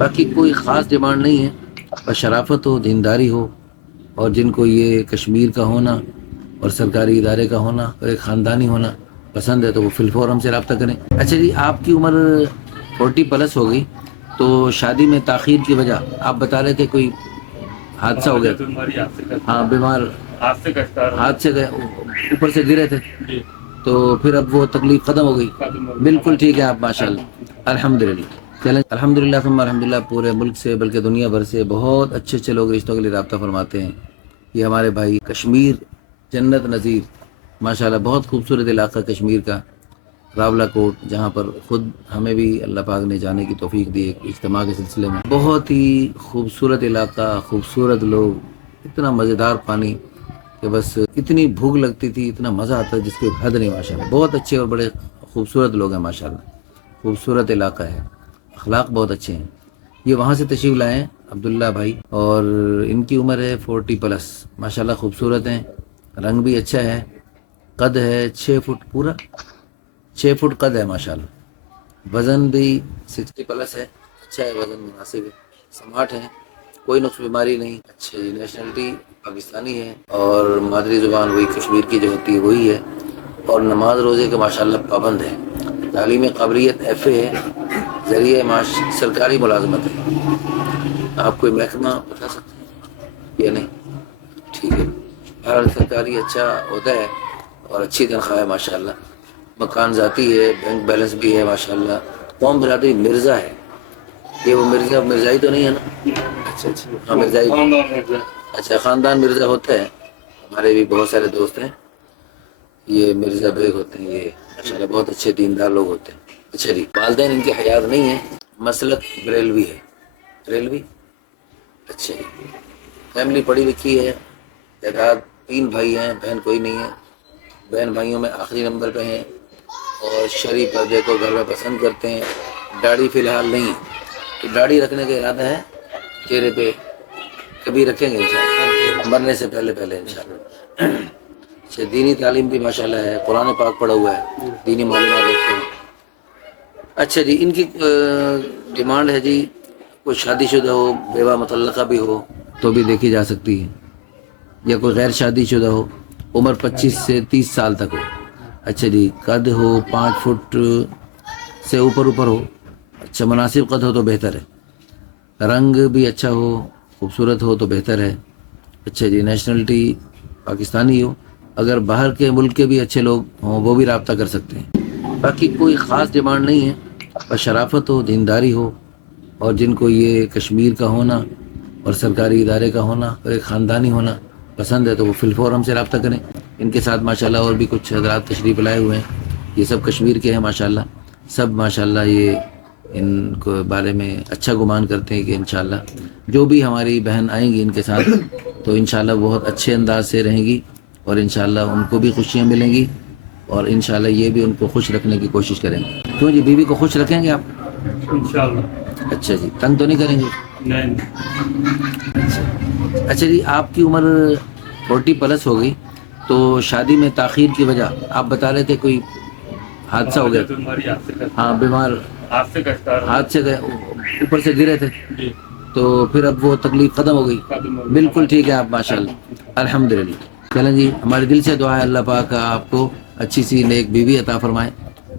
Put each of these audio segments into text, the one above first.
باقی کوئی خاص ڈیمانڈ نہیں ہے، بس شرافت ہو، دینداری ہو، اور جن کو یہ کشمیر کا ہونا اور سرکاری ادارے کا ہونا اور ایک خاندانی ہونا پسند ہے تو وہ فی الفور ہم سے رابطہ کریں۔ اچھا جی، آپ کی عمر 40+ ہو گئی، تو شادی میں تاخیر کی وجہ آپ بتا رہے تھے کوئی حادثہ ہو گیا؟ ہاں، بیمار، ہاتھ سے گئے، اوپر سے گرے تھے، تو پھر اب وہ تکلیف ختم ہو گئی؟ بالکل ٹھیک ہے آپ، ماشاء اللہ، الحمدللہ۔ چلیں الحمد للہ ثم الحمد للہ، پورے ملک سے بلکہ دنیا بھر سے بہت اچھے اچھے لوگ رشتوں کے لیے رابطہ فرماتے ہیں۔ یہ ہمارے بھائی کشمیر جنت نظیر، ماشاءاللہ بہت خوبصورت علاقہ کشمیر کا، راولہ کوٹ، جہاں پر خود ہمیں بھی اللہ پاک نے جانے کی توفیق دی ایک اجتماع کے سلسلے میں۔ بہت ہی خوبصورت علاقہ، خوبصورت لوگ، اتنا مزیدار پانی کہ بس اتنی بھوک لگتی تھی، اتنا مزہ آتا ہے جس کی حد نہیں، ماشاءاللہ بہت اچھے اور بڑے خوبصورت لوگ ہیں، ماشاءاللہ خوبصورت علاقہ ہے، اخلاق بہت اچھے ہیں۔ یہ وہاں سے تشریف لائے ہیں عبداللہ بھائی، اور ان کی عمر ہے 40+، ماشاءاللہ خوبصورت ہیں، رنگ بھی اچھا ہے، قد ہے 6 فٹ پورا، 6 فٹ قد ہے ماشاءاللہ، وزن بھی 60+ ہے، اچھا ہے، وزن مناسب ہے، سمارٹ ہے، کوئی نقص بیماری نہیں، اچھے نیشنلٹی پاکستانی ہے، اور مادری زبان وہی کشمیر کی جو ہوتی ہے وہی ہے، اور نماز روزے کے ماشاءاللہ پابند ہے، تعلیمی قابلیت FA ہے، ذریعہ معاش سرکاری ملازمت ہے۔ آپ کوئی محکمہ بتا سکتے ہیں یا نہیں؟ ٹھیک ہے، ہر سرکاری اچھا ہوتا ہے اور اچھی تنخواہ ہے ماشاءاللہ، مکان ذاتی ہے، بینک بیلنس بھی ہے ماشاءاللہ، قوم برادری مرزا ہے، یہ وہ مرزائی تو نہیں ہے نا؟ اچھا اچھا، ہاں مرزائی، اچھا خاندان مرزا ہوتا ہے، ہمارے بھی بہت سارے دوست ہیں یہ مرزا بیگ ہوتے ہیں، یہ ماشاءاللہ بہت اچھے دیندار لوگ ہوتے ہیں۔ اچھا جی، والدین ان کے حیات نہیں ہیں، مسلک بریلوی ہے، بریلوی، اچھا جی، فیملی پڑھی لکھی ہے، تعداد 3 بھائی ہیں، بہن کوئی نہیں ہے، بہن بھائیوں میں آخری نمبر پہ ہیں، اور شرعی پردے کو گھر میں پسند کرتے ہیں، داڑھی فی الحال نہیں، تو داڑھی رکھنے کا ارادہ ہے چہرے پہ، کبھی رکھیں گے انشاءاللہ، مرنے سے پہلے پہلے انشاءاللہ۔ اچھا، دینی تعلیم بھی ماشاءاللہ ہے، قرآن پاک پڑھا ہوا ہے، دینی معلومات رکھتے ہیں۔ اچھا جی، ان کی ڈیمانڈ ہے جی، کوئی شادی شدہ ہو، بیوہ مطلقہ بھی ہو تو بھی دیکھی جا سکتی ہے، یا کوئی غیر شادی شدہ ہو، عمر 25 سے 30 سال تک ہو، اچھا جی، قد ہو 5 فٹ سے اوپر ہو، اچھا مناسب قد ہو تو بہتر ہے، رنگ بھی اچھا ہو، خوبصورت ہو تو بہتر ہے، اچھا جی، نیشنلٹی پاکستانی ہو، اگر باہر کے ملک کے بھی اچھے لوگ ہوں وہ بھی رابطہ کر سکتے ہیں۔ باقی کوئی خاص ڈیمانڈ نہیں ہے، بس شرافت ہو، دینداری ہو، اور جن کو یہ کشمیر کا ہونا اور سرکاری ادارے کا ہونا اور ایک خاندانی ہونا پسند ہے تو وہ فی الفور ہم سے رابطہ کریں۔ ان کے ساتھ ماشاءاللہ اور بھی کچھ حضرات تشریف لائے ہوئے ہیں، یہ سب کشمیر کے ہیں ماشاءاللہ، سب ماشاءاللہ یہ ان کو بارے میں اچھا گمان کرتے ہیں کہ انشاءاللہ جو بھی ہماری بہن آئیں گی ان کے ساتھ تو انشاءاللہ بہت اچھے انداز سے رہیں گی، اور انشاءاللہ ان کو بھی خوشیاں ملیں گی، اور انشاءاللہ یہ بھی ان کو خوش رکھنے کی کوشش کریں گے۔ کیوں جی، بیوی کو خوش رکھیں گے آپ؟ انشاءاللہ۔ اچھا جی، تنگ تو نہیں کریں گے؟ نہیں۔ اچھا جی، آپ کی عمر 40+ ہو گئی، تو شادی میں تاخیر کی وجہ آپ بتا رہے تھے کوئی حادثہ ہو گیا؟ ہاں، بیمار، ہاتھ سے گئے، اوپر سے گرے تھے، تو پھر اب وہ تکلیف ختم ہو گئی؟ بالکل ٹھیک ہے آپ، ماشاءاللہ، الحمدللہ۔ چلیں جی، ہمارے دل سے دعا ہے اللہ پاک آپ کو اچھی سی نیک بیوی عطا فرمائے،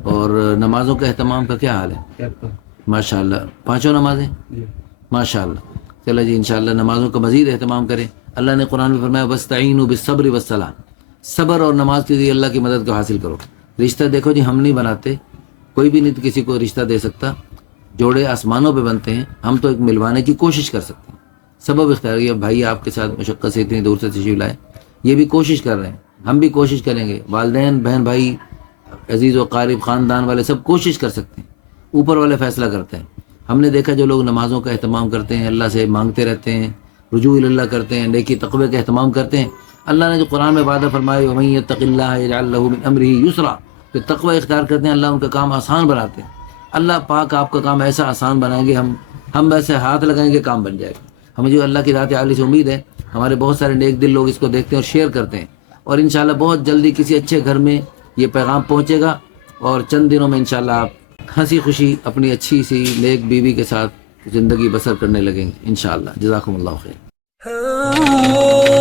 اور نمازوں کا اہتمام کا کیا حال ہے؟ ماشاءاللہ 5 نمازیں، ماشاءاللہ، چلو جی انشاءاللہ نمازوں کا مزید اہتمام کریں۔ اللہ نے قرآن میں فرمایا وَاسْتَعِینُوا بِالصَّبْرِ وَالصَّلَاةِ، صبر اور نماز کے ذریعے اللہ کی مدد کو حاصل کرو۔ رشتہ دیکھو جی، ہم نہیں بناتے، کوئی بھی نہیں کسی کو رشتہ دے سکتا، جوڑے آسمانوں پہ بنتے ہیں، ہم تو ایک ملوانے کی کوشش کر سکتے ہیں، سبب اختیار یہ بھائی آپ کے ساتھ مشقت سے اتنی دور سے تشریف لائے، یہ بھی کوشش کر رہے ہیں، ہم بھی کوشش کریں گے، والدین، بہن بھائی، عزیز و قارب، خاندان والے سب کوشش کر سکتے ہیں، اوپر والے فیصلہ کرتے ہیں۔ ہم نے دیکھا جو لوگ نمازوں کا اہتمام کرتے ہیں، اللہ سے مانگتے رہتے ہیں، رجوع اللہ کرتے ہیں، نیکی تقوی کا اہتمام کرتے ہیں، اللہ نے جو قرآن میں وعدہ فرمایا وَمَن يَتَّقِ اللَّهَ يَجْعَل لَّهُ مِنْ أَمْرِهِ يُسْرًا، جو تقوی اختیار کرتے ہیں اللہ ان کا کام آسان بناتے ہیں۔ اللہ پاک آپ کا کام ایسا آسان بنائیں گے، ہم ویسے ہاتھ لگائیں گے کام بن جائے گا۔ ہمیں جو اللہ کی ذات عالی سے امید ہے، ہمارے بہت سارے نیک دل لوگ اس کو دیکھتے ہیں اور شیئر کرتے ہیں، اور انشاءاللہ بہت جلدی کسی اچھے گھر میں یہ پیغام پہنچے گا، اور چند دنوں میں انشاءاللہ آپ ہنسی خوشی اپنی اچھی سی نیک بیوی کے ساتھ زندگی بسر کرنے لگیں گے انشاءاللہ. جزاکم اللہ خیر.